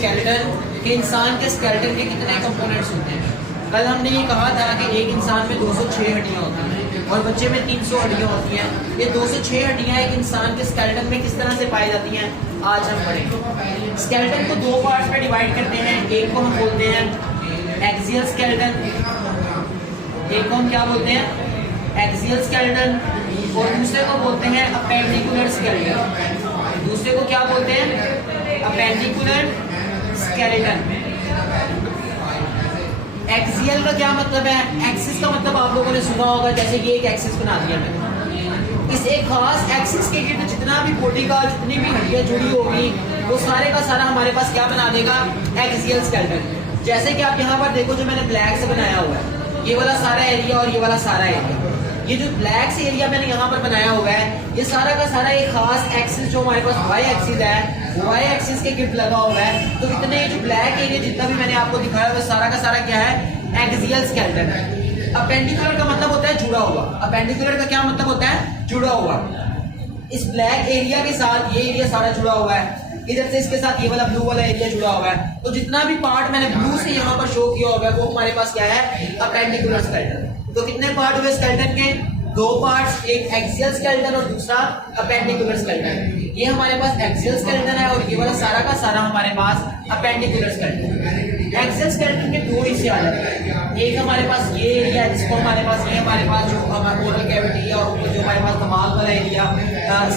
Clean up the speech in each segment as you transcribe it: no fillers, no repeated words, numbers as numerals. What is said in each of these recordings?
Skeleton कि इंसान के स्केलेटन के कितने कंपोनेंट्स होते हैं। कल हमने ये कहा था कि एक इंसान में 206 हड्डियां होती हैं और बच्चे में 300 हड्डियां होती हैं। ये 206 हड्डियां एक इंसान के स्केलेटन में किस तरह से पाई जाती हैं आज हम पढ़ेंगे। स्केलेटन को दो पार्ट्स में डिवाइड करते हैं। एक को हम बोलते हैं एक्सियल स्केलेटन, एक को हम क्या बोलते हैं एक्सियल स्केलेटन, और दूसरे को बोलते हैं अपेंडिकुलर स्केलेटन। दूसरे को क्या बोलते हैं अपेंडिकुलर स्केलेटन। एक्सियल का क्या मतलब है? एक्सिस का मतलब आप लोगों ने सुना होगा, जैसे ये एक एक्सिस बना दिया मैंने। इस एक खास एक्सिस के गिर्द जितना भी बॉडी का जितनी भी हड्डियां जुड़ी होगी वो सारे का सारा हमारे पास क्या बना देगा एक्सियल स्केलेटन। जैसे कि आप यहाँ पर देखो जो मैंने ब्लैक से बनाया हुआ है, ये वाला सारा एरिया और ये वाला सारा एरिया, ये जो ब्लैक से एरिया मैंने यहाँ पर बनाया हुआ है ये सारा का सारा एक खास एक्सिस जो हमारे पास वाई एक्सिस है, वाई एक्सिस के गिर्द लगा हुआ है। तो इतने जो ब्लैक एरिया जितना भी मैंने आपको दिखाया हुआ सारा का सारा क्या है एक्सियल स्केलेटन है। अपेंडिकुलर का मतलब होता है जुड़ा हुआ। अपेंडिकुलर का क्या मतलब होता है जुड़ा हुआ। इस ब्लैक एरिया के साथ ये एरिया सारा जुड़ा हुआ है, इधर से इसके साथ ये वाला ब्लू वाला एरिया जुड़ा हुआ है। तो जितना भी पार्ट मैंने ब्लू से यहाँ पर शो किया हुआ है वो हमारे पास क्या है अपेंडिकुलर स्केलेटन। तो कितने पार्ट हुए स्केलेटन के? दो पार्ट्स, एक एक्सियल स्केलेटन और दूसरा अपेंडिकुलर स्केलेटन। ये हमारे पास एक्सियल स्केलेटन है और ये वाला सारा का सारा हमारे पास अपेंडिकुलर स्केलेटन। एक्सियल स्केलेटन के दो हिस्से आ जाते हैं। एक हमारे पास ये एरिया जिसको हमारे पास ये हमारे पास जो हमारा ओरल कैविटी है और जो हमारे पास दिमाग वाला एरिया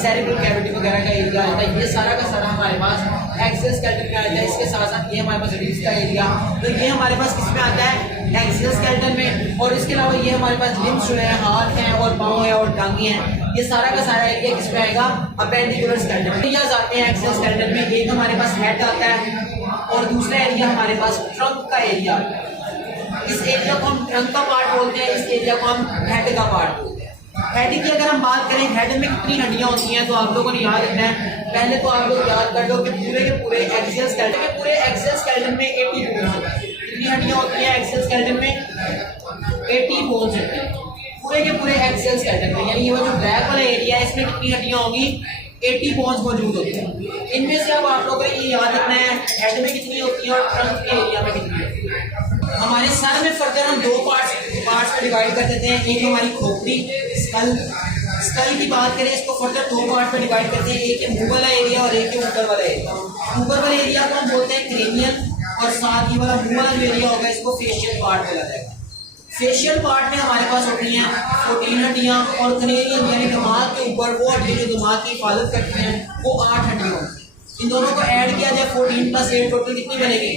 सेरेब्रल कैविटी वगैरह का एरिया आता है, ये सारा का सारा हमारे पास एक्सियल स्केलेटन में आता है। इसके साथ साथ ये हमारे पास रिब्स का एरिया, तो ये हमारे पास किस में आता है एक्सियल स्केलेटन में। और इसके अलावा ये हमारे पास लिम्स जो है, हाथ हैं और पाँव है और टांगे हैं, ये सारा का सारा एरिया किस में आएगा अपेंडिकुलर स्केलेटन। एरियाज आते हैं एक्सियल स्केलेटन में। एक हमारे पास हेड आता है और दूसरा एरिया हमारे पास ट्रंक का एरिया। इस एरिया को हम ट्रंक का पार्ट बोलते हैं, इस एरिया को हम हेड का पार्ट बोलते हैं। हेड की अगर हम बात करें हेड में कितनी हड्डियां होती हैं तो आप लोगों ने याद रखना है। पहले तो आप लोग याद कर लो कि पूरे के पूरे एक्सियल स्केलेटन में पूरे एक्सियल स्केलेटन में 80 बोन्स होते हैं। कितनी हड्डियां होती हैं एक्सियल स्केलेटन में? 80 बोन्स होते हैं पूरे के पूरे एक्सियल स्केलेटन में। यानी ये जो ब्लैक वाला एरिया है इसमें कितनी हड्डियां होगी 80 बोन्स मौजूद होती हैं। इनमें से अब आप लोगों को ये याद रखना है हेड में कितनी होती है और ट्रंक के एरिया में कितनी होती है। हमारे सर में फर्दर हम दो पार्ट्स में डिवाइड कर देते हैं। एक हमारी खोपड़ी स्कल की बात करें इसको फर्दर दो पार्ट में डिवाइड करते हैं। एक है मुंह वाला एरिया और एक है ऊपर वाला एरिया। ऊपर वाले एरिया को हम बोलते हैं क्रेनियल और साथ ही वाला मुंह वाला जो एरिया होगा इसको फेशियल पार्ट बोला जाएगा। फेशियल पार्ट में हमारे पास होती हैं 14 हड्डियां और क्रेनियल यानी दिमाग के ऊपर वो हड्डी जो दिमाग की हिफाजत करती हैं वो 8 हड्डियां होती हैं। इन दोनों को ऐड किया जाए 14 + 8 टोटल कितनी बनेगी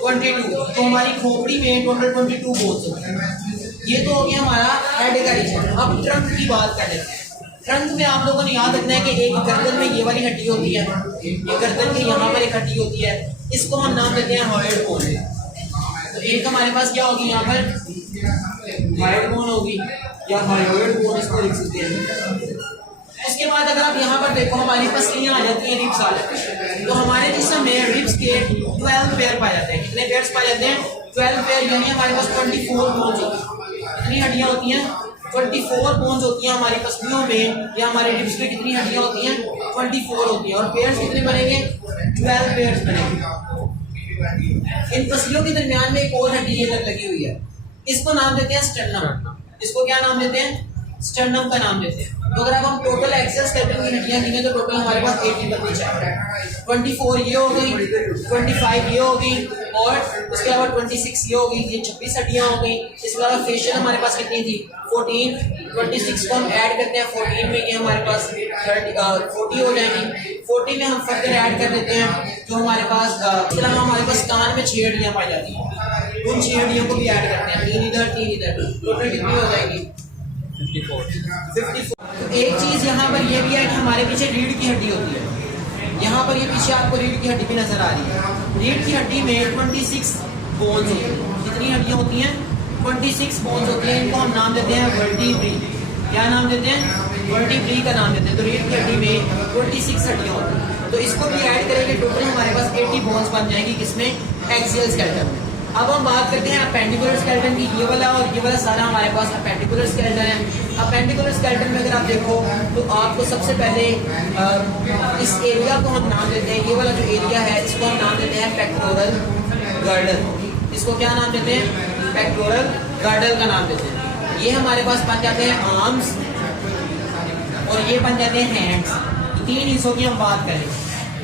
22। तो हमारी खोपड़ी में टोटल 22 बोन्स होते हैं। ये तो हो गया हमारा हेड का रीजन। अब ट्रंक की बात कर लेते हैं। ट्रंक में आप लोगों ने याद रखना है कि एक गर्दन में ये वाली हड्डी होती है, ये गर्दन के यहाँ पर एक हड्डी होती है, इसको हम नाम देते हैं हायोइड बोन। तो एक हमारे पास क्या होगी यहाँ पर हायोइड बोन होगी या हायोइड बोन इसको लिख सकते हैं। उसके बाद अगर आप यहाँ पर देखो हमारी पसलियाँ आ जाती हैं, रिब्स आ जाती हैं। तो हमारे जिस्म में रिब्स के 12 पेयर पाए जाते हैं। कितने पेयर्स पाए जाते हैं 12 पेयर, यानी हमारे पास 24 बोन्स होती हैं। कितनी हड्डियाँ होती हैं 24 बोन्स होती हैं हमारी पसलियों में या हमारे रिब्स में कितनी हड्डियाँ होती हैं 24 होती हैं। और पेयर्स कितने बनेंगे 12 पेयर्स बनेंगे। इन पसलियों के दरमियान में एक और हड्डी ये तक लगी हुई है, इसको नाम देते हैं स्टर्नम। इसको क्या नाम देते हैं स्टर्नम का नाम देते हैं। तो अगर अब हम टोटल एक्सियल स्केलेटन की हड्डियां गिने तो टोटल हमारे पास 80 बननी चाहिए। 24 ये हो गई, 25 ये होगी और उसके अलावा 26 ये होगी, ये 26 हड्डियां हो गई। इसके अलावा फेशियल हमारे पास कितनी थी 14, 26 को हम ऐड करते हैं 14 में, ये हमारे पास 40 हो जाएंगी। 40 में हम फर्दर ऐड कर देते हैं जो हमारे पास इसके अलावा हमारे पास कान में 6 हड्डियां पाई जाती हैं, उन 6 हड्डियों को भी ऐड करते हैं, 3 इधर 3 इधर, टोटल कितनी हो जाएगी 54। तो एक चीज यहाँ पर ये भी है कि हमारे पीछे रीढ़ की हड्डी होती है। यहाँ पर ये पीछे आपको रीढ़ की हड्डी भी नजर आ रही है। रीढ़ की हड्डी में 26 बोन्स होती हैं। कितनी हड्डियाँ होती हैं 26 बोन्स होती हैं। इनको हम नाम देते हैं वर्टिब्री। क्या नाम देते हैं वर्टिब्री का नाम देते हैं। तो रीढ़ की हड्डी में 26 हड्डियाँ होती हैं। तो इसको भी ऐड करेंगे टोटल हमारे पास 80 बोन्स बन जाएंगी किसमें एक्सियल स्केलेटन में। अब हम बात करते हैं अपेंडिकुलर स्केलेटन की। ये वाला और ये वाला सारा हमारे पास अपेंडिकुलर स्केलेटन है। अपेंडिकुलर स्केलेटन में अगर आप देखो तो आपको सबसे पहले इस एरिया को हम नाम देते हैं, ये वाला जो एरिया है इसको हम नाम देते हैं पेक्टोरल गर्डल। इसको क्या नाम देते हैं? पेक्टोरल गर्डल का नाम देते हैं। ये हमारे पास बन जाते हैं आर्म्स और ये बन जाते हैं हैंड्स। तीन हिस्सों की हम बात करें,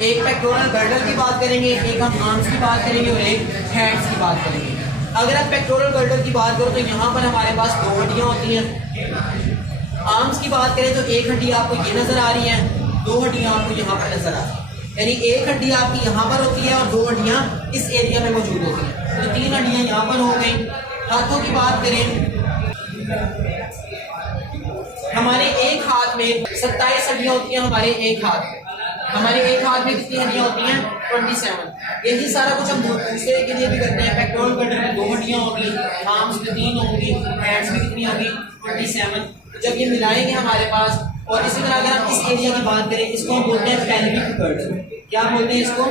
एक पेक्टोरल गर्डल की बात करेंगे, एक हम आर्म्स की बात करेंगे और एक हैंड्स की बात करेंगे। अगर आप पेक्टोरल गर्डल की बात करो तो यहाँ पर हमारे पास दो हड्डियाँ होती हैं। आर्म्स की बात करें तो एक हड्डी आपको ये नजर आ रही है, दो हड्डियाँ आपको यहाँ पर नजर आ रही है, यानी एक हड्डी आपकी यहाँ पर होती है और दो हड्डियाँ इस एरिया में मौजूद होती हैं। तो तीन हड्डियाँ यहाँ पर हो गई। हाथों की बात करें, हमारे एक हाथ में 27 हड्डियाँ होती हैं। हमारे एक हाथ में कितनी हड्डियाँ होती हैं? 27। यही सारा कुछ हम दूसरे के लिए भी करते हैं। पेक्टोरल गर्डल में दो हड्डियाँ होंगी, आर्म्स में 3 होंगी, हैंड्स में कितनी होंगी? 27। तो जब ये मिलाएंगे हमारे पास, और इसी तरह अगर हम इस एरिया की बात करें, इसको हम बोलते हैं पेल्विक गर्डल। क्या बोलते हैं इसको?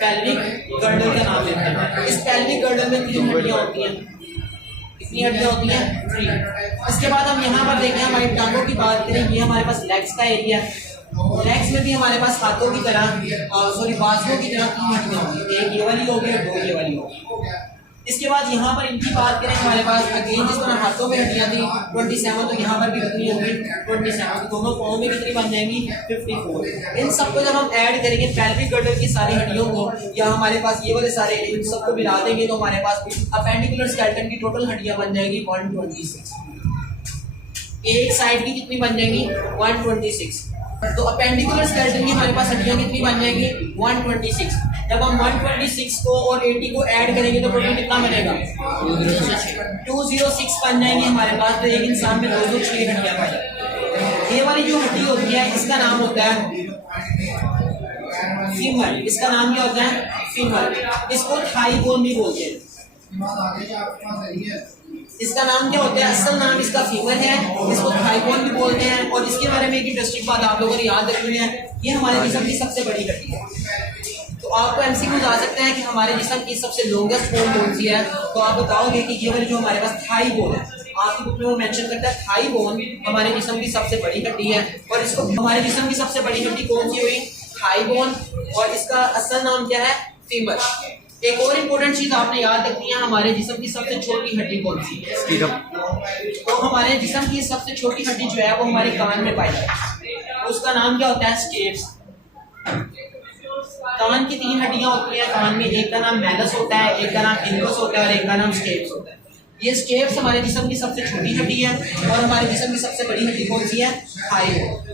पेल्विक गर्डल का नाम लेते हैं। इस पेल्विक गर्डल में 3 हड्डियाँ होती हैं। कितनी हड्डियाँ होती हैं? 3। इसके बाद हम यहाँ पर देखें, हमारी टांगों की बात करें, ये हमारे पास लेग्स का एरिया है। लेग्स में भी हमारे पास हाथों की तरह बाजुओं की तरह 3 हड्डियाँ होंगी, एक ये वाली होगी और 2 ये वाली होगी। इसके बाद यहाँ पर इनकी बात करें, हमारे पास अगेन जिस तरह हाथों में हड्डियाँ थी 27, तो यहाँ पर भी कितनी होंगी? 27। तो दोनों पाँव में कितनी बन जाएंगी? 54। इन सबको जब हम ऐड करेंगे पेल्विक गर्डल की सारी हड्डियों को, या हमारे पास ये वाले सारे इन सबको मिला देंगे, तो हमारे पास अपेंडिकुलर स्केलेटन की टोटल हड्डियाँ बन जाएगी 126। एक साइड की कितनी बन जाएगी? 126। तो अपेंडिकुलर स्केलेटन की हमारे पास हड्डियां कितनी बन जाएंगी? 126। जब हम 126 को और 80 को ऐड करेंगे तो टोटल कितना बनेगा? 206 बन जाएंगे हमारे पास। तो एक इंसान में 206 हड्डियां बन जाएंगी। ये वाली जो हड्डी होती है इसका नाम होता है फीमर। इसका नाम क्या होता है? फीमर। इसको थाई बोन भी बोलते हैं। इसका नाम क्या होता है? असल नाम इसका फीमर है, इसको थाई बोन भी बोलते हैं। और इसके बारे में एक इंटरेस्टिंग बात आप लोगों को याद रखनी है, ये हमारे जिस्म की सबसे बड़ी हड्डी है। तो आपको एमसीक्यूज आ सकते हैं कि हमारे जिस्म की सबसे लॉन्गेस्ट बोन कौन सी है, तो आप बताओगे कि ये वाली जो हमारे पास थाई बोन है, आपकी बुक में वो मेंशन करता है थाई बोन हमारे जिस्म की सबसे बड़ी हड्डी है। और इसको हमारे जिस्म की सबसे बड़ी हड्डी कौन सी हुई? Thigh bone. और इसका असल नाम क्या है? फीमर। एक और इम्पोर्टेंट चीज आपने याद रखनी है, हमारे जिस्म की सबसे छोटी हड्डी कौन सी है? तो हमारे जिस्म की सबसे छोटी हड्डी जो है वो हमारे कान में पाई जाती है, उसका नाम क्या होता है? स्टेप्स। कान की 3 हड्डियां होती हैं कान में, एक का नाम मैलस होता है, एक का नाम इनकस होता है और एक का नाम स्टेप्स होता है। ये स्टेप्स हमारे जिस्म की सबसे छोटी हड्डी है और हमारे जिस्म की सबसे बड़ी हड्डी कौन सी है? Thigh bone.